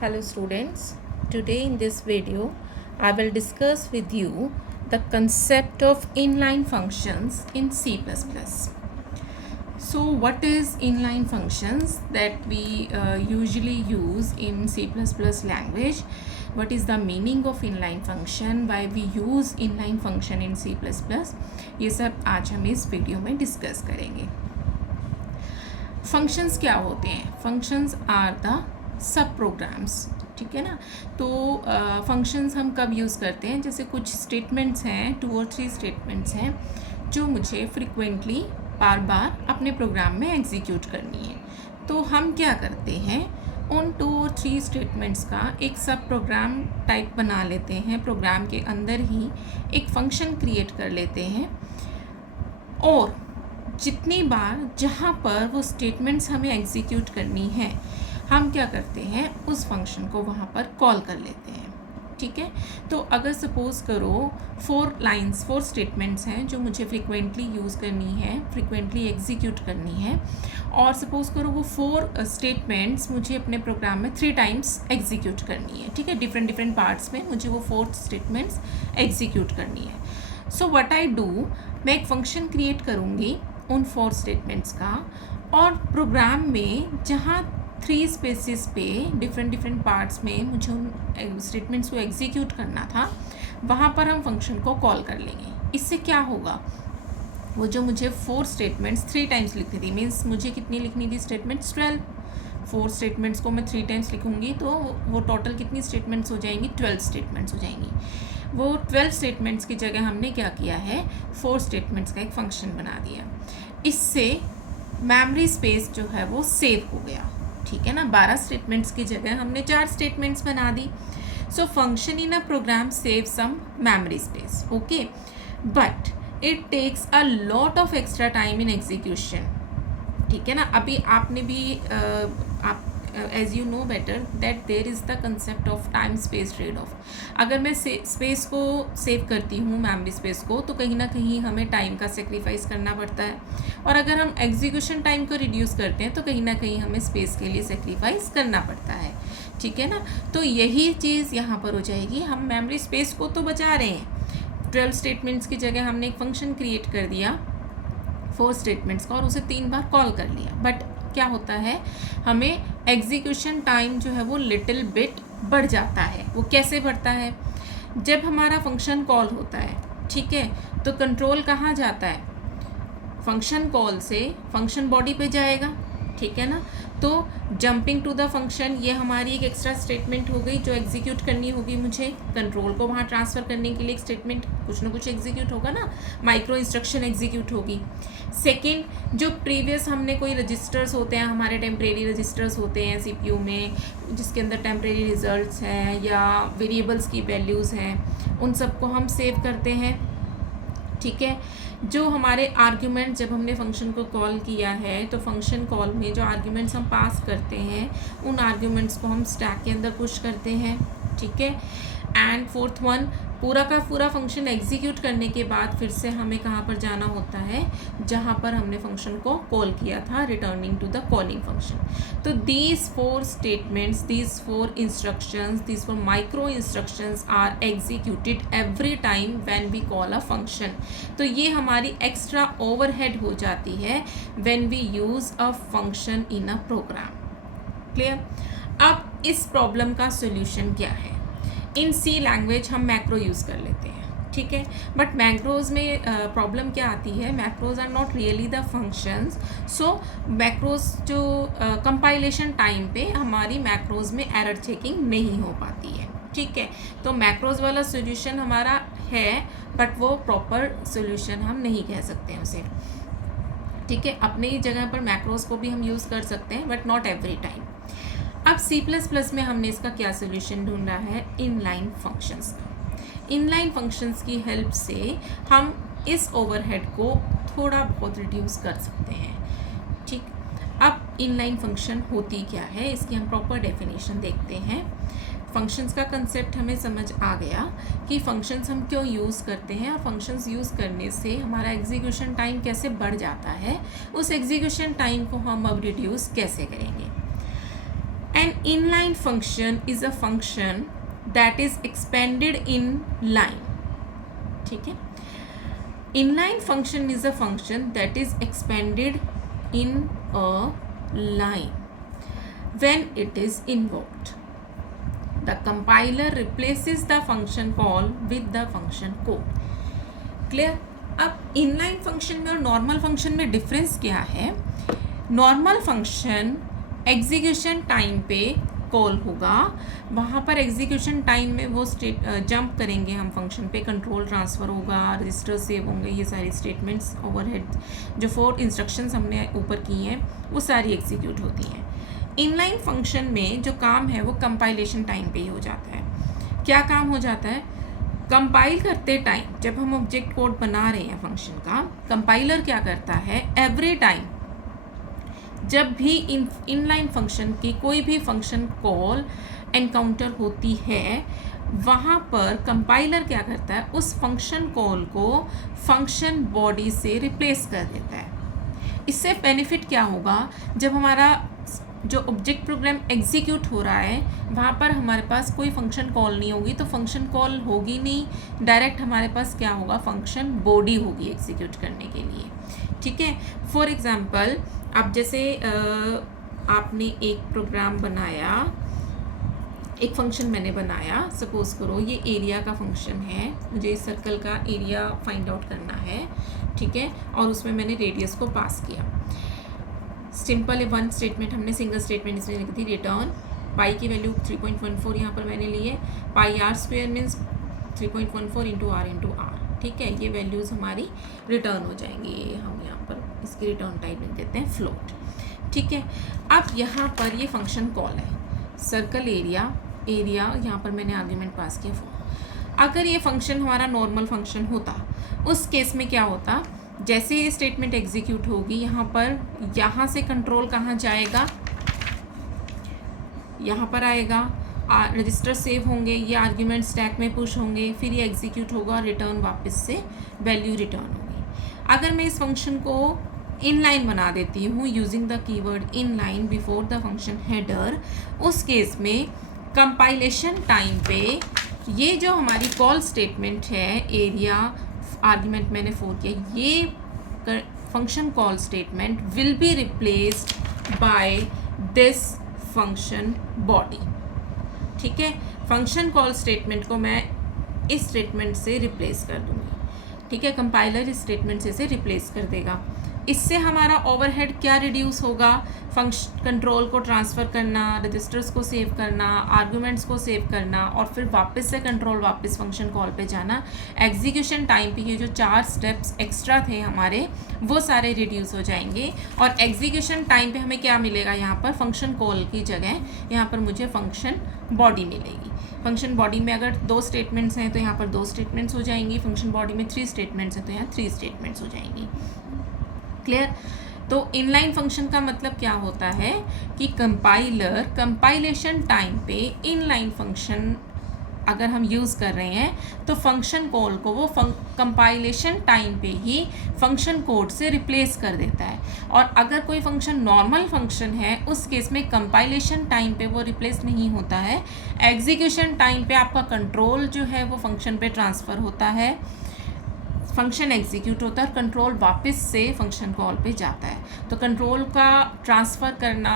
Hello students, today in this video I will discuss with you the concept of inline functions in C++. So what is inline functions that we usually use in C++ language? What is the meaning of inline function? Why we use inline function in C++? ये सब आज हम इस video में discuss करेंगे. Functions क्या होते हैं? Functions are the sub programs, ठीक है ना. तो फंक्शंस हम कब यूज़ करते हैं? जैसे कुछ स्टेटमेंट्स हैं, 2 और 3 स्टेटमेंट्स हैं जो मुझे फ्रिक्वेंटली बार बार अपने प्रोग्राम में एग्जीक्यूट करनी है. तो हम क्या करते हैं, उन 2 और 3 स्टेटमेंट्स का एक सब प्रोग्राम टाइप बना लेते हैं. प्रोग्राम के अंदर ही एक फंक्शन क्रिएट कर लेते हैं और जितनी बार जहाँ पर वो स्टेटमेंट्स हमें एग्जीक्यूट करनी है, हम क्या करते हैं, उस फंक्शन को वहाँ पर कॉल कर लेते हैं. ठीक है. तो अगर सपोज़ करो 4 स्टेटमेंट्स हैं जो मुझे फ्रिक्वेंटली यूज़ करनी है, फ्रिक्वेंटली एग्जीक्यूट करनी है, और सपोज़ करो वो 4 स्टेटमेंट्स मुझे अपने प्रोग्राम में 3 टाइम्स एग्जीक्यूट करनी है. ठीक है. डिफरेंट पार्ट्स में मुझे वो 4 स्टेटमेंट्स एग्जीक्यूट करनी है. सो व्हाट आई डू, मैं एक फंक्शन क्रिएट करूँगी उन 4 स्टेटमेंट्स का, और प्रोग्राम में जहाँ 3 स्पेसिस पे डिफरेंट पार्ट्स में मुझे उन स्टेटमेंट्स को एग्जीक्यूट करना था, वहाँ पर हम फंक्शन को कॉल कर लेंगे. इससे क्या होगा, वो जो मुझे 4 स्टेटमेंट्स 3 टाइम्स लिखनी थी, मीन्स मुझे कितनी लिखनी थी स्टेटमेंट्स 12. 4 स्टेटमेंट्स को मैं 3 टाइम्स लिखूँगी तो वो टोटल कितनी स्टेटमेंट्स हो जाएंगी, 12 स्टेटमेंट्स हो जाएंगी. वो 12 स्टेटमेंट्स की जगह हमने क्या किया है, 4 स्टेटमेंट्स का एक फंक्शन बना दिया. इससे मेमोरी स्पेस जो है वो सेव हो गया. ठीक है ना. 12 स्टेटमेंट्स की जगह हमने 4 स्टेटमेंट्स बना दी. So function in a program save some memory space. Okay, but it takes a lot of extra time in execution. ठीक है ना. अभी आपने भी आप as you know better that there is the concept of time space trade off. अगर मैं space को सेव करती हूँ, मेमोरी स्पेस को, तो कहीं ना कहीं हमें टाइम का सेक्रीफाइस करना पड़ता है, और अगर हम एग्जीक्यूशन टाइम को रिड्यूस करते हैं तो कहीं ना कहीं हमें स्पेस के लिए सेक्रीफाइस करना पड़ता है. ठीक है ना. तो यही चीज़ यहाँ पर हो जाएगी. हम मेमोरी स्पेस को तो बचा रहे हैं, 12 स्टेटमेंट्स की जगह हमने एक फंक्शन क्रिएट कर दिया 4 स्टेटमेंट्स का और उसे 3 बार कॉल कर लिया. बट क्या होता है, हमें एग्जीक्यूशन टाइम जो है वो लिटिल बिट बढ़ जाता है. वो कैसे बढ़ता है, जब हमारा फंक्शन कॉल होता है, ठीक है, तो कंट्रोल कहाँ जाता है, फंक्शन कॉल से फंक्शन बॉडी पे जाएगा. ठीक है ना. तो जंपिंग टू द फंक्शन, ये हमारी एक एक्स्ट्रा स्टेटमेंट हो गई जो एग्जीक्यूट करनी होगी मुझे. कंट्रोल को वहाँ ट्रांसफ़र करने के लिए एक स्टेटमेंट कुछ ना कुछ एग्जीक्यूट होगा ना, माइक्रो इंस्ट्रक्शन एग्जीक्यूट होगी. सेकंड, जो प्रीवियस हमने कोई रजिस्टर्स होते हैं, हमारे टेम्परेरी रजिस्टर्स होते हैं सीपीयू में, जिसके अंदर टेम्परेरी रिजल्ट्स हैं या वेरिएबल्स की वैल्यूज़ हैं, उन सबको हम सेव करते हैं. ठीक है. जो हमारे आर्ग्यूमेंट, जब हमने फंक्शन को कॉल किया है तो फंक्शन कॉल में जो आर्ग्यूमेंट्स हम पास करते हैं, उन आर्ग्यूमेंट्स को हम स्टैक के अंदर पुश करते हैं. ठीक है. एंड फोर्थ वन, पूरा का पूरा फंक्शन एग्जीक्यूट करने के बाद फिर से हमें कहाँ पर जाना होता है, जहाँ पर हमने फंक्शन को कॉल किया था, returning to the calling function. तो these 4 statements, these 4 instructions, these 4 micro instructions are executed every time when we call a function. तो ये हमारी एक्स्ट्रा ओवरहेड हो जाती है when we use a function in a program. Clear. अब इस problem का सोल्यूशन क्या है, इन सी लैंग्वेज हम मैक्रो यूज़ कर लेते हैं. ठीक है. बट मैक्रोज में प्रॉब्लम क्या आती है, macros are not really the functions. So macros जो कंपाइलेशन टाइम पे हमारी मैक्रोज में एरर चेकिंग नहीं हो पाती है. ठीक है. तो मैक्रोज वाला सोल्यूशन हमारा है, बट वो प्रॉपर सोल्यूशन हम नहीं कह सकते हैं उसे. ठीक है. अपनी जगह पर मैक्रोज को भी हम यूज़ कर सकते हैं, बट नॉट एवरी टाइम. अब C++ में हमने इसका क्या सोल्यूशन ढूंढा है, इनलाइन फंक्शंस का. इनलाइन फंक्शंस की हेल्प से हम इस ओवरहेड को थोड़ा बहुत रिड्यूस कर सकते हैं. ठीक. अब इनलाइन फंक्शन होती क्या है, इसकी हम प्रॉपर डेफिनेशन देखते हैं. फंक्शंस का कंसेप्ट हमें समझ आ गया कि फंक्शंस हम क्यों यूज़ करते हैं, और फंक्शंस यूज़ करने से हमारा एग्जीक्यूशन टाइम कैसे बढ़ जाता है, उस एग्जीक्यूशन टाइम को हम अब रिड्यूस कैसे करेंगे. An inline function is a function that is expanded in line. ठीक है, inline function is a function that is expanded in a line when it is invoked. The compiler replaces the function call with the function code. Clear? अब inline function में और normal function में difference क्या है? Normal function execution time पे call होगा, वहाँ पर एग्जीक्यूशन टाइम में वो जंप करेंगे हम फंक्शन पे, कंट्रोल ट्रांसफ़र होगा, रजिस्टर सेव होंगे, ये सारी स्टेटमेंट्स ओवरहेड जो 4 इंस्ट्रक्शंस हमने ऊपर की हैं वो सारी एग्जीक्यूट होती हैं. इनलाइन फंक्शन में जो काम है वो कंपाइलेशन टाइम पे ही हो जाता है. क्या काम हो जाता है? कंपाइल करते टाइम जब हम ऑब्जेक्ट कोड बना रहे हैं फंक्शन का, कंपाइलर क्या करता है, एवरी टाइम जब भी इनलाइन फंक्शन की कोई भी फंक्शन कॉल एनकाउंटर होती है, वहाँ पर कंपाइलर क्या करता है, उस फंक्शन कॉल को फंक्शन बॉडी से रिप्लेस कर देता है. इससे बेनिफिट क्या होगा, जब हमारा जो ऑब्जेक्ट प्रोग्राम एग्जीक्यूट हो रहा है वहाँ पर हमारे पास कोई फंक्शन कॉल नहीं होगी, तो फंक्शन कॉल होगी नहीं, डायरेक्ट हमारे पास क्या होगा, फंक्शन बॉडी होगी एग्जीक्यूट करने के लिए. ठीक है. फॉर एग्जांपल अब जैसे आपने एक प्रोग्राम बनाया, एक फंक्शन मैंने बनाया, सपोज करो ये एरिया का फंक्शन है, मुझे इस सर्कल का एरिया फाइंड आउट करना है. ठीक है. और उसमें मैंने रेडियस को पास किया. सिंपल है, वन स्टेटमेंट हमने सिंगल स्टेटमेंट इसमें लिख दी, रिटर्न पाई की वैल्यू 3.14 यहाँ पर मैंने ली है, pi R square means 3.14 into R into R. ठीक है, ये वैल्यूज़ हमारी रिटर्न हो जाएंगी. ये हम यहाँ पर इसकी रिटर्न टाइप लिख देते हैं फ्लोट. ठीक है. अब यहाँ पर ये फंक्शन कॉल है, सर्कल एरिया यहाँ पर मैंने आर्ग्यूमेंट पास किया 4. अगर ये फंक्शन हमारा नॉर्मल फंक्शन होता, उस केस में क्या होता, जैसे ये स्टेटमेंट एग्जीक्यूट होगी यहाँ से कंट्रोल कहाँ जाएगा, यहाँ पर आएगा, रजिस्टर सेव होंगे, ये आर्ग्यूमेंट स्टैक में पुश होंगे, फिर ये एग्जीक्यूट होगा, रिटर्न वापस से वैल्यू रिटर्न होगी. अगर मैं इस फंक्शन को इनलाइन बना देती हूँ using the keyword inline before the function header, उस केस में कंपाइलेशन टाइम पे ये जो हमारी कॉल स्टेटमेंट है, एरिया आर्ग्यूमेंट मैंने 4 किया, ये function call statement will be replaced by this function body. ठीक है. फंक्शन कॉल स्टेटमेंट को मैं इस स्टेटमेंट से रिप्लेस कर दूंगी. ठीक है. कंपाइलर इस स्टेटमेंट से रिप्लेस कर देगा. इससे हमारा ओवरहेड क्या रिड्यूस होगा, फंक्शन कंट्रोल को ट्रांसफ़र करना, रजिस्टर्स को सेव करना, आर्गूमेंट्स को सेव करना और फिर वापस से कंट्रोल वापस फंक्शन कॉल पे जाना. एग्जीक्यूशन टाइम पे ये जो 4 स्टेप्स एक्स्ट्रा थे हमारे, वो सारे रिड्यूस हो जाएंगे. और एग्जीक्यूशन टाइम पे हमें क्या मिलेगा, यहाँ पर फंक्शन कॉल की जगह यहाँ पर मुझे फंक्शन बॉडी मिलेगी. फंक्शन बॉडी में अगर 2 स्टेटमेंट्स हैं तो यहाँ पर 2 स्टेटमेंट्स हो जाएंगी, फंक्शन बॉडी में 3 स्टेटमेंट्स हैं तो यहाँ 3 स्टेटमेंट्स हो जाएंगी. क्लियर. तो इनलाइन फंक्शन का मतलब क्या होता है कि कंपाइलर कंपाइलेशन टाइम पे इनलाइन फंक्शन अगर हम यूज़ कर रहे हैं तो फंक्शन कॉल को वो कंपाइलेशन टाइम पे ही फंक्शन कोड से रिप्लेस कर देता है. और अगर कोई फंक्शन नॉर्मल फंक्शन है, उस केस में कंपाइलेशन टाइम पे वो रिप्लेस नहीं होता है, एग्जीक्यूशन टाइम पे आपका कंट्रोल जो है वो फंक्शन पे ट्रांसफ़र होता है, फंक्शन एग्जीक्यूट होता है और कंट्रोल वापस से फंक्शन कॉल पे जाता है. तो कंट्रोल का ट्रांसफ़र करना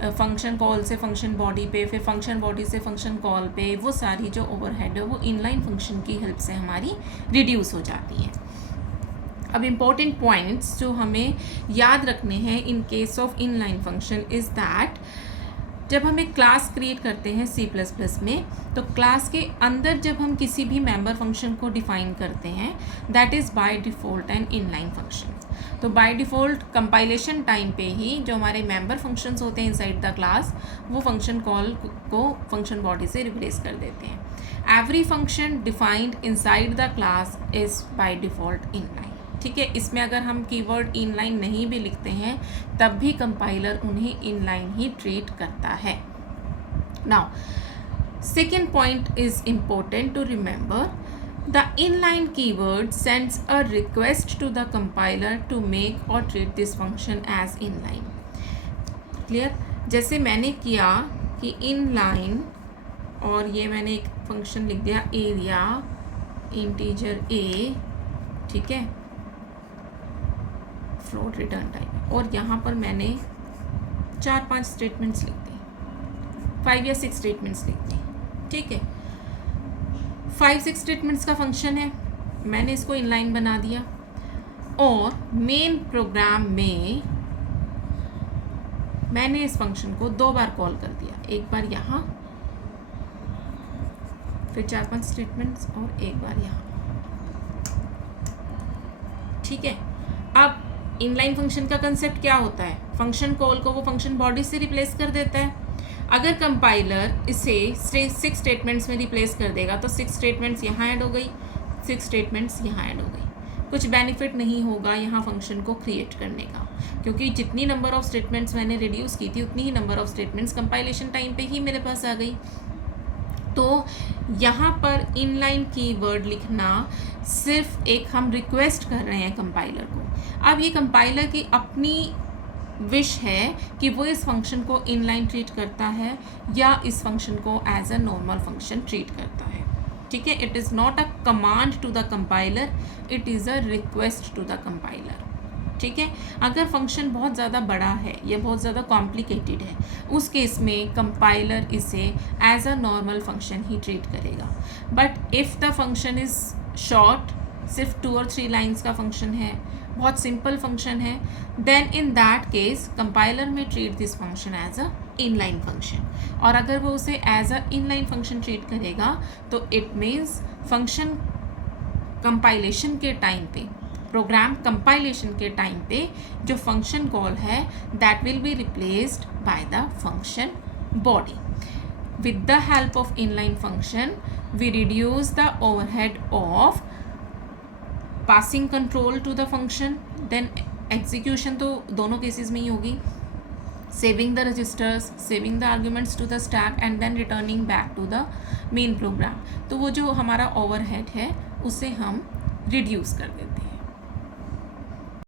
फंक्शन कॉल से फंक्शन बॉडी पे, फिर फंक्शन बॉडी से फंक्शन कॉल पे, वो सारी जो ओवरहेड है वो इनलाइन फंक्शन की हेल्प से हमारी रिड्यूस हो जाती है. अब इम्पॉर्टेंट पॉइंट्स जो हमें याद रखने हैं in case of inline function is that जब हम एक क्लास क्रिएट करते हैं C++ में, तो क्लास के अंदर जब हम किसी भी मेंबर फंक्शन को डिफ़ाइन करते हैं, that is by default an inline function. तो बाय डिफ़ॉल्ट कंपाइलेशन टाइम पे ही जो हमारे मेंबर फंक्शंस होते हैं इनसाइड द क्लास, वो फंक्शन कॉल को फंक्शन बॉडी से रिप्लेस कर देते हैं. Every function defined inside the class is by default inline. ठीक है. इसमें अगर हम कीवर्ड इनलाइन नहीं भी लिखते हैं तब भी कंपाइलर उन्हें इनलाइन ही ट्रीट करता है. Now second point is important to remember, the inline keyword sends a request to the compiler to make or treat this function as inline. Clear. जैसे मैंने किया कि इन लाइन, और ये मैंने एक फंक्शन लिख दिया एरिया इंटीजर ए, ठीक है, फ्लोट रिटर्न टाइम, और यहाँ पर मैंने 4-5 स्टेटमेंट्स लिख दी, 5 या 6 स्टेटमेंट्स लिख दी, ठीक है। 5-6 स्टेटमेंट्स का फंक्शन है, मैंने इसको इनलाइन बना दिया, और मेन प्रोग्राम में मैंने इस फंक्शन को 2 बार कॉल कर दिया, एक बार यहाँ, फिर 4-5 स्टेटमेंट्स, और एक बार यहाँ, ठीक है। अब इनलाइन फंक्शन का कंसेप्ट क्या होता है, फंक्शन कॉल को वो फंक्शन बॉडी से रिप्लेस कर देता है। अगर कंपाइलर इसे 6 स्टेटमेंट्स में रिप्लेस कर देगा तो 6 स्टेटमेंट्स यहाँ ऐड हो गई, 6 स्टेटमेंट्स यहाँ ऐड हो गई। कुछ बेनिफिट नहीं होगा यहाँ फंक्शन को क्रिएट करने का, क्योंकि जितनी नंबर ऑफ स्टेटमेंट्स मैंने रिड्यूस की थी उतनी ही number of statements compilation time पे ही मेरे पास आ गई। तो यहाँ पर इनलाइन कीवर्ड लिखना सिर्फ एक हम रिक्वेस्ट कर रहे हैं कंपाइलर को। अब ये कंपाइलर की अपनी विश है कि वो इस फंक्शन को इनलाइन ट्रीट करता है या इस फंक्शन को as a normal function treat करता है, ठीक है। It is not a command to the compiler, it is a request to the compiler, ठीक है। अगर फंक्शन बहुत ज़्यादा बड़ा है या बहुत ज़्यादा कॉम्प्लिकेटेड है, उस केस में कंपाइलर इसे एज अ नॉर्मल फंक्शन ही ट्रीट करेगा। But if the function is short, सिर्फ 2 और 3 लाइन्स का फंक्शन है, बहुत सिंपल फंक्शन है, then in that case compiler में treat this function as a inline function. और अगर वो उसे as a inline function treat करेगा तो इट मीन्स फंक्शन कंपाइलेशन के टाइम पे, प्रोग्राम कंपाइलेशन के टाइम पे जो फंक्शन कॉल है that will be replaced by the function body. With the help of inline function we reduce the overhead of passing control to the function, then execution तो दोनों cases में ही होगी, saving the registers, saving the arguments to the stack and then returning back to the main program. तो वो जो हमारा overhead है उसे हम रिड्यूस कर देते हैं।